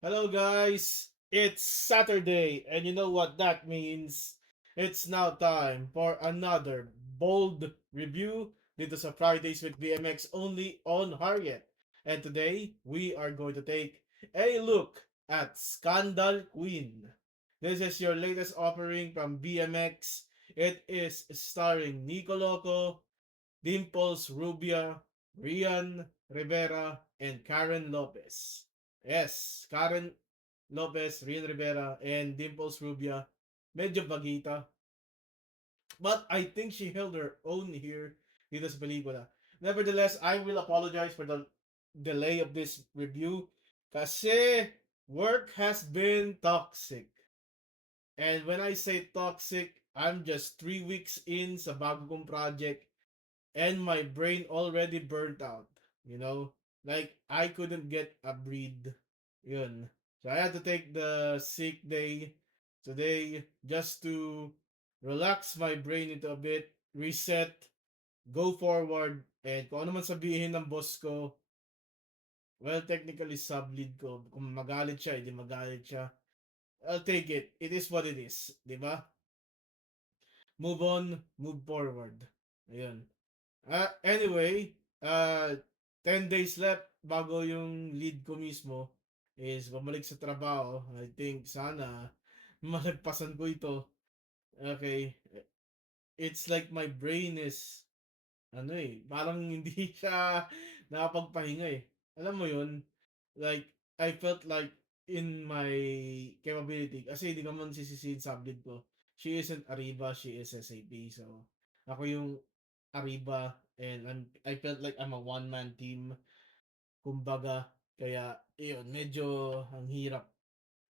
Hello guys, it's Saturday and you know what that means. It's now time for another bold review dito sa Fridays with BMX only on Harriet. And today we are going to take a look at Scandal Queen. This is your latest offering from BMX. It is starring Nico Loco, Dimples Rubia, Rian Rivera, and Karen Lopez. Yes, Karen Lopez, Rian Rivera, and Dimples Rubia. Medyo bagita. But I think she held her own here dito sa pelikula. Nevertheless, I will apologize for the delay of this review kasi work has been toxic. And when I say toxic, I'm just 3 weeks in sa bago kong project and my brain already burnt out. You know, like I couldn't get a breathe. Yun. So I had to take the sick day today just to relax my brain into a bit, reset, go forward, and kung ano man sabihin ng boss ko, well, technically sub-lead ko. Kung magalit siya, hindi magalit siya. I'll take it. It is what it is. Di ba? Move on, move forward. Ayun. Anyway, 10 days left bago yung lead ko mismo is bumalik sa trabaho. I think sana malagpasan ko ito. Okay. It's like my brain is parang hindi siya nakapagpahinga eh. Alam mo yun? Like, I felt like in my capability, kasi hindi ko man sisisihin subject ko. She isn't Ariba, she is SAP. So, ako yung Ariba and I felt like I'm a one-man team. Kumbaga, kaya, yun, medyo ang hirap.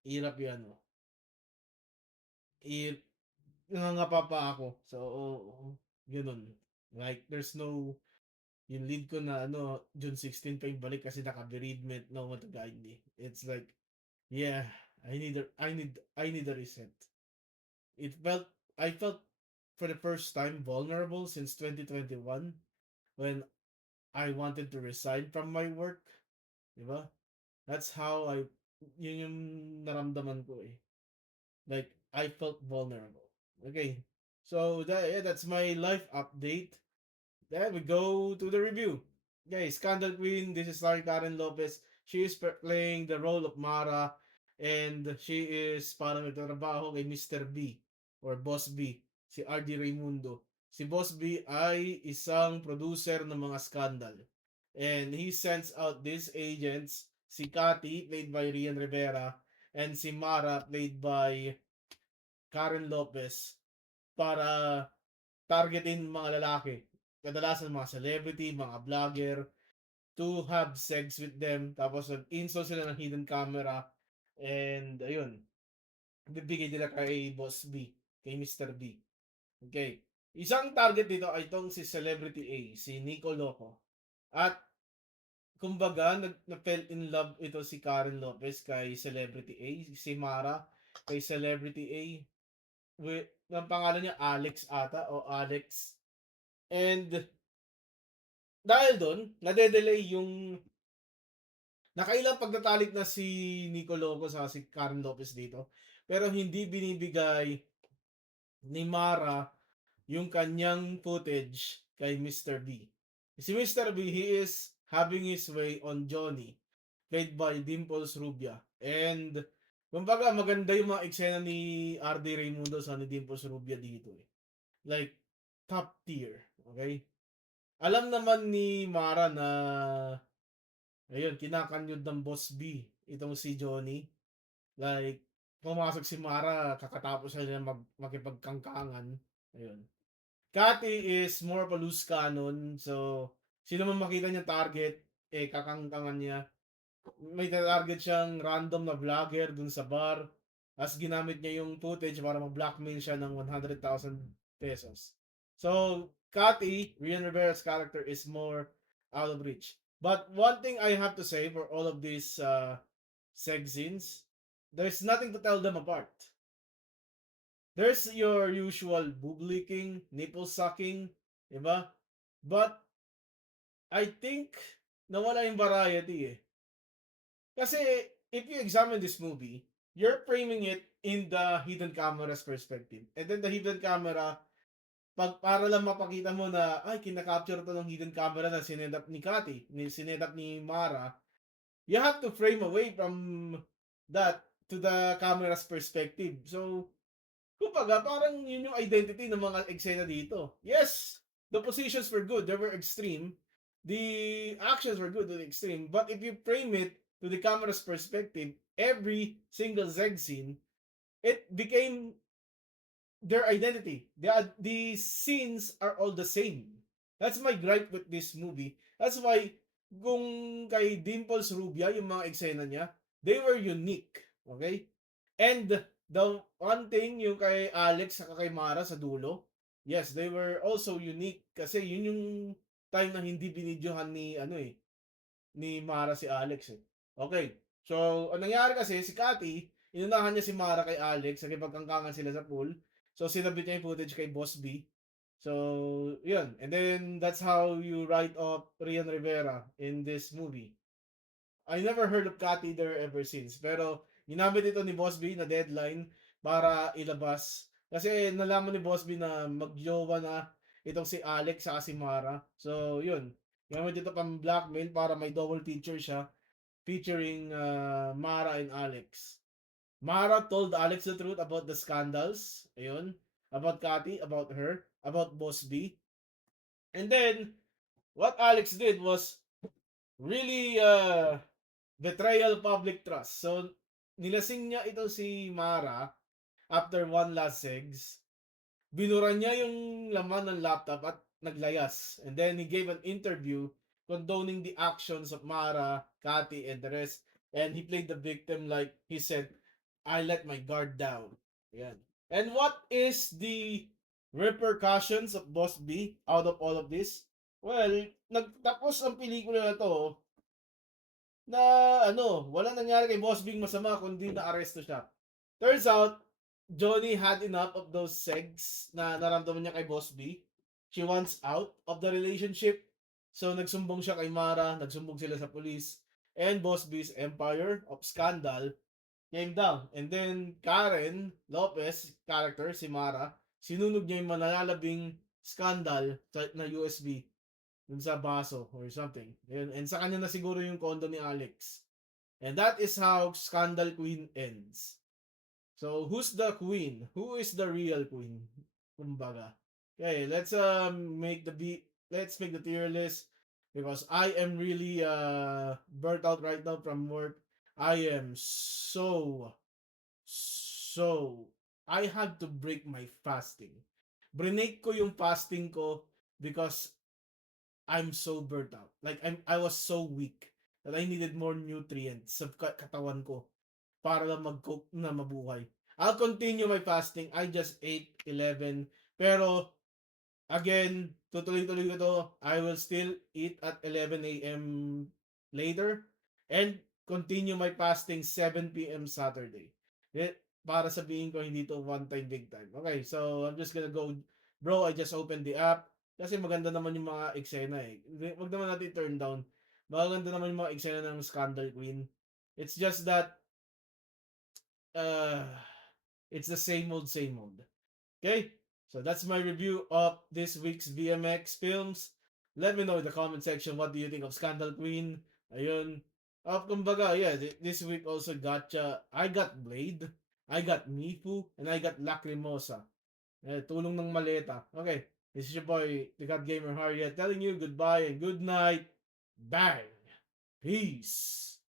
Hirap yan, oh. I, nangangapa pa ako. So, ganun. Like, there's no yung lead ko na June 16 pa yung balik kasi naka-bereavement no what to guide me. It's like, yeah, I need a reset. It felt I felt for the first time vulnerable since 2021 when I wanted to resign from my work, di ba? That's how yun yung naramdaman ko eh. Like I felt vulnerable. Okay. So that's my life update. Then we go to the review. Okay, Scandal Queen. This is starring Karen Lopez. She is playing the role of Mara and she is parang nagtatrabaho kay Mr. B or Boss B, si RD Raimundo. Si Boss B ay isang producer ng mga scandal. And he sends out these agents, si Cathy, played by Rian Rivera, and si Mara, played by Karen Lopez, para targetin mga lalaki. Kadalasan mga celebrity, mga vlogger, to have sex with them. Tapos nag-install sila ng hidden camera. And ayun, bibigay nila kay Boss B, kay Mr. B. Okay. Isang target dito ay itong si Celebrity A, si Nico Loco. At kumbaga, na-fell in love ito si Karen Lopez kay Celebrity A, si Mara kay Celebrity A. Ang pangalan niya Alex ata o Alex. And dahil doon, nade-delay yung nakailang pagtatalik na si Nico Loco sa si Karen Lopez dito. Pero hindi binibigay ni Mara yung kanyang footage kay Mr. B. Si Mr. B, he is having his way on Johnny, played by Dimples Rubia. And kumbaga maganda yung mga eksena ni RD Raimundo sa ni Dimples Rubia dito eh. Like top tier, okay? Alam naman ni Mara na ayun, kinakanyod ng Boss B itong si Johnny. Like, pumasok si Mara, kakatapos na niya makipagkangkangan. Ayun. Cathy is more of a loose cannon. So, sino man makita niya target, kakangkangan niya. May target siyang random na vlogger dun sa bar. As ginamit niya yung footage para mag-blackmail siya ng 100,000 pesos. So, Cathy, Rian Rivera's character is more out of reach. But one thing I have to say for all of these sex scenes, there's nothing to tell them apart. There's your usual boob licking, nipple sucking, diba? But I think nawala yung variety eh. Kasi if you examine this movie, you're framing it in the hidden camera's perspective. And then the hidden camera, para lang mapakita mo na, ay, kinakapture to ng hidden camera na sinedap ni Cathy, sinedap ni Mara, you have to frame away from that to the camera's perspective. So, kumbaga, parang yun yung identity ng mga eksena dito. Yes, the positions were good. They were extreme. The actions were good to the extreme. But if you frame it to the camera's perspective, every single Zeg scene, it became their identity. The scenes are all the same. That's my gripe with this movie. That's why, kung kay Dimples Rubia, yung mga eksena niya, they were unique. Okay? And the one thing, yung kay Alex at kay Mara sa dulo, yes, they were also unique kasi yun yung time na hindi binidyohan ni ni Mara si Alex eh. Okay. So, ang nangyari kasi si Cathy, inunahan niya si Mara kay Alex, nagipagkangkangan sila sa pool. So, sinabit niya yung footage kay Boss B. So, yun. And then, that's how you write off Rian Rivera in this movie. I never heard of Cathy there ever since. Pero, ginamit ito ni Boss B na deadline para ilabas. Kasi nalaman ni Boss B na magjowa na itong si Alex sa si Mara. So, yun. Ginamit ito pang blackmail para may double feature siya featuring Mara and Alex. Mara told Alex the truth about the scandals. Ayun. About Cathy, about her, about Boss B. And then, what Alex did was really betrayal public trust. So, nilasing niya ito si Mara after one last segs. Binura niya yung laman ng laptop at naglayas. And then he gave an interview condoning the actions of Mara, Cathy, and the rest. And he played the victim like he said, I let my guard down. Yan. And what is the repercussions of Boss B out of all of this? Well, nagtapos ang pelikula na to na walang nangyari kay Boss Bing masama kundi na-aresto siya. Turns out, Johnny had enough of those segs na naramdaman niya kay Boss B. She wants out of the relationship. So, nagsumbong siya kay Mara, nagsumbong sila sa police, and Boss B's empire of scandal came down. And then, Karen Lopez, character, si Mara, sinunog niya yung malalalabing scandal na USB dun sa baso or something. And sa kanya na siguro yung condo ni Alex. And that is how Scandal Queen ends. So, who's the queen? Who is the real queen? Kumbaga. Okay, let's make the tier list because I am really burnt out right now from work. I am so I had to break my fasting. Brinake ko yung fasting ko because I'm so burnt out. Like I was so weak that I needed more nutrients sa katawan ko para lang mag-cope na mabuhay. I'll continue my fasting. I just ate 11 pero again, tutuloy-tuloy ko to. I will still eat at 11 a.m. later and continue my fasting 7 p.m. Saturday. Para sabihin ko hindi to one time big time. Okay, so I'm just gonna go. Bro, I just opened the app. Kasi maganda naman yung mga eksena eh. Wag naman natin turn down. Maganda naman yung mga eksena ng Scandal Queen. It's just that, uh, it's the same old, same old. Okay? So that's my review of this week's VMX films. Let me know in the comment section what do you think of Scandal Queen. Ayun. Kumbaga, yeah, this week also gotcha. I got Blade, I got Mifu, and I got Lacrimosa. Tulong ng maleta. Okay, this is your boy, the God Gamer Harriet, telling you goodbye and good night. Bang! Peace!